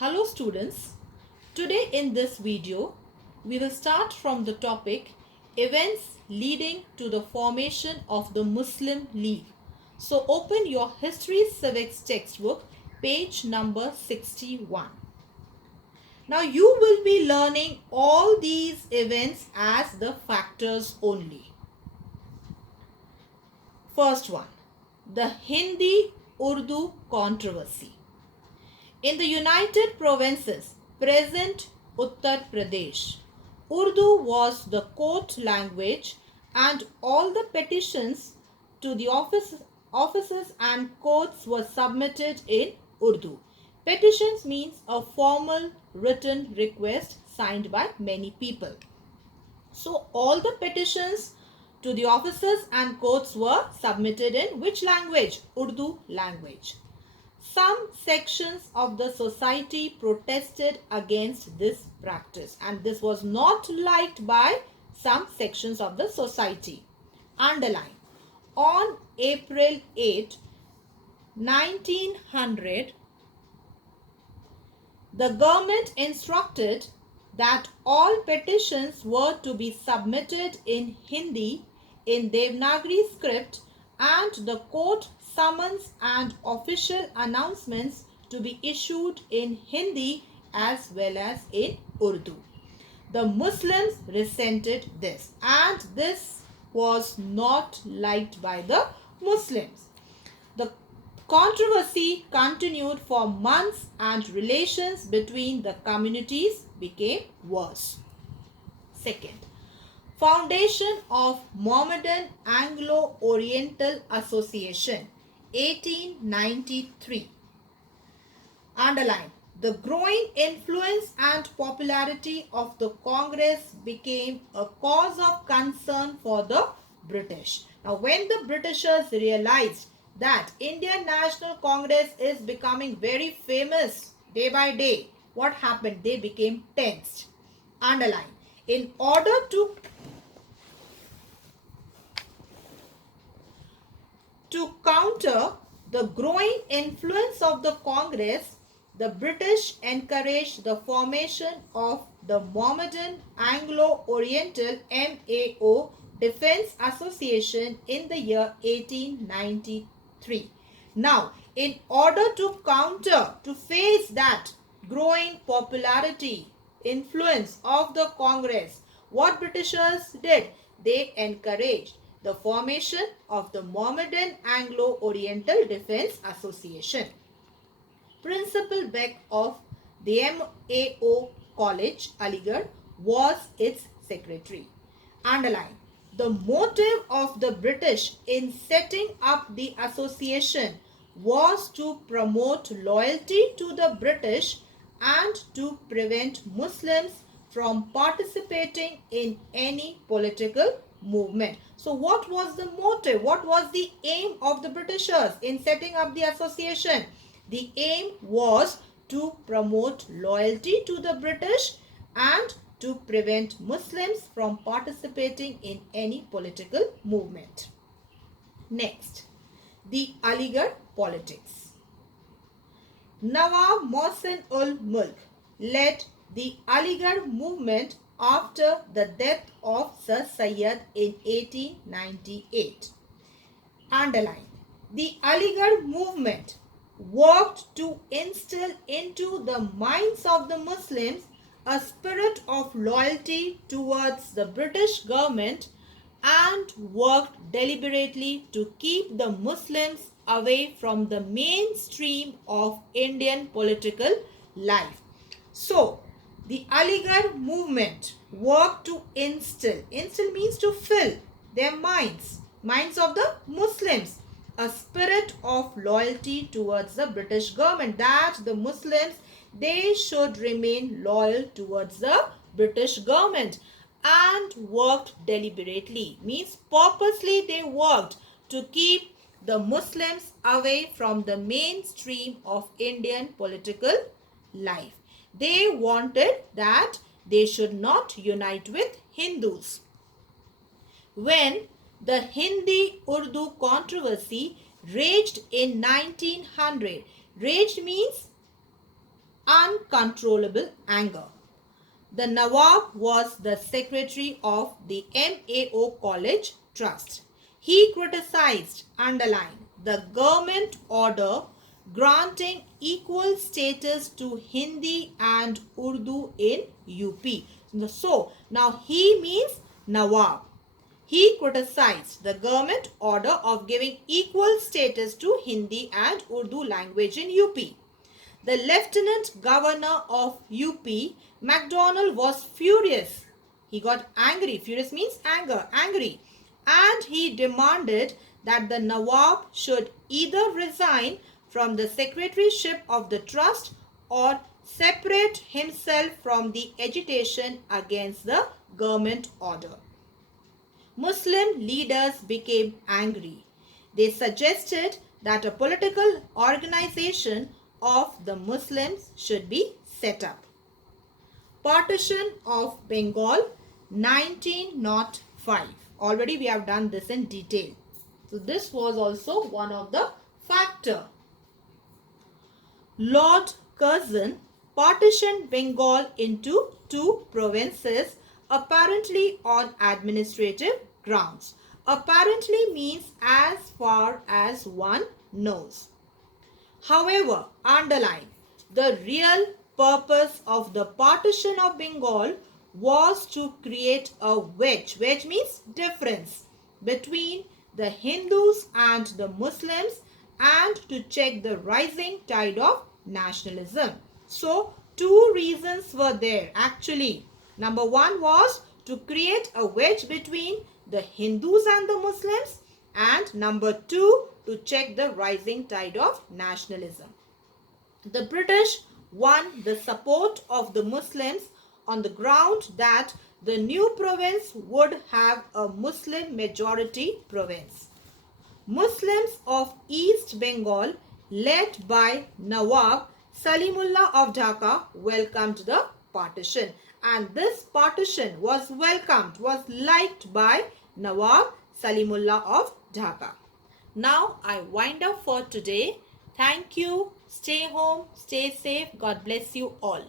Hello students, today in this video we will start from the topic events leading to the formation of the Muslim League. So open your History Civics textbook, page number 61. Now you will be learning all these events as the factors only. First one, the Hindi-Urdu controversy. In the United Provinces, present Uttar Pradesh, Urdu was the court language and all the petitions to the offices and courts were submitted in Urdu. Petitions means a formal written request signed by many people. So all the petitions to the offices and courts were submitted in which language? Urdu language. Some sections of the society protested against this practice and this was not liked by some sections of the society. Underline. On April 8, 1900, the government instructed that all petitions were to be submitted in Hindi, in Devanagari script, and the court summons and official announcements to be issued in Hindi as well as in Urdu. The Muslims resented this and this was not liked by the Muslims. The controversy continued for months and relations between the communities became worse. Second, foundation of Mohammedan Anglo-Oriental Association, 1893. Underline. The growing influence and popularity of the Congress became a cause of concern for the British. Now, when the Britishers realized that Indian National Congress is becoming very famous day by day, what happened? They became tensed. Underline. In order to counter the growing influence of the Congress, the British encouraged the formation of the Mohammedan Anglo-Oriental MAO Defence Association in the year 1893. Now, in order to counter, to face that growing popularity, influence of the Congress, what Britishers did? They encouraged the formation of the Mohammedan Anglo-Oriental Defence Association. Principal Beck of the MAO College, Aligarh, was its secretary. Underline. The motive of the British in setting up the association was to promote loyalty to the British and to prevent Muslims from participating in any political movement. So what was the motive? What was the aim of the Britishers in setting up the association? The aim was to promote loyalty to the British and to prevent Muslims from participating in any political movement. Next, the Aligarh politics. Nawab Mohsin-ul-Mulk led the Aligarh movement after the death of Sir Syed in 1898. Underline. The Aligarh movement worked to instill into the minds of the Muslims a spirit of loyalty towards the British government and worked deliberately to keep the Muslims away from the mainstream of Indian political life. So, the Aligarh movement worked to instill means to fill their minds of the Muslims, a spirit of loyalty towards the British government, that the Muslims, they should remain loyal towards the British government, and worked deliberately, means purposely they worked to keep the Muslims away from the mainstream of Indian political life. They wanted that they should not unite with Hindus. When the Hindi-Urdu controversy raged in 1900, raged means uncontrollable anger. The Nawab was the secretary of the MAO College Trust. He criticized, underlined, the government order granting equal status to Hindi and Urdu in UP. So, now he means Nawab. He criticized the government order of giving equal status to Hindi and Urdu language in UP. The Lieutenant Governor of UP, MacDonald, was furious. He got angry. Furious means anger, angry. And he demanded that the Nawab should either resign from the secretaryship of the trust or separate himself from the agitation against the government order. Muslim leaders became angry. They suggested that a political organization of the Muslims should be set up. Partition of Bengal 1905. Already we have done this in detail. So this was also one of the factor. Lord Curzon partitioned Bengal into two provinces apparently on administrative grounds. Apparently means as far as one knows. However, underline, the real purpose of the partition of Bengal was to create a wedge. Wedge means difference between the Hindus and the Muslims and to check the rising tide of nationalism. So, two reasons were there actually. Number one was to create a wedge between the Hindus and the Muslims, and number two, to check the rising tide of nationalism. The British won the support of the Muslims on the ground that the new province would have a Muslim majority province. Muslims of East Bengal, led by Nawab Salimullah of Dhaka, welcomed the partition, and this partition was welcomed, was liked by Nawab Salimullah of Dhaka. Now I wind up for today. Thank you. Stay home, stay safe. God bless you all.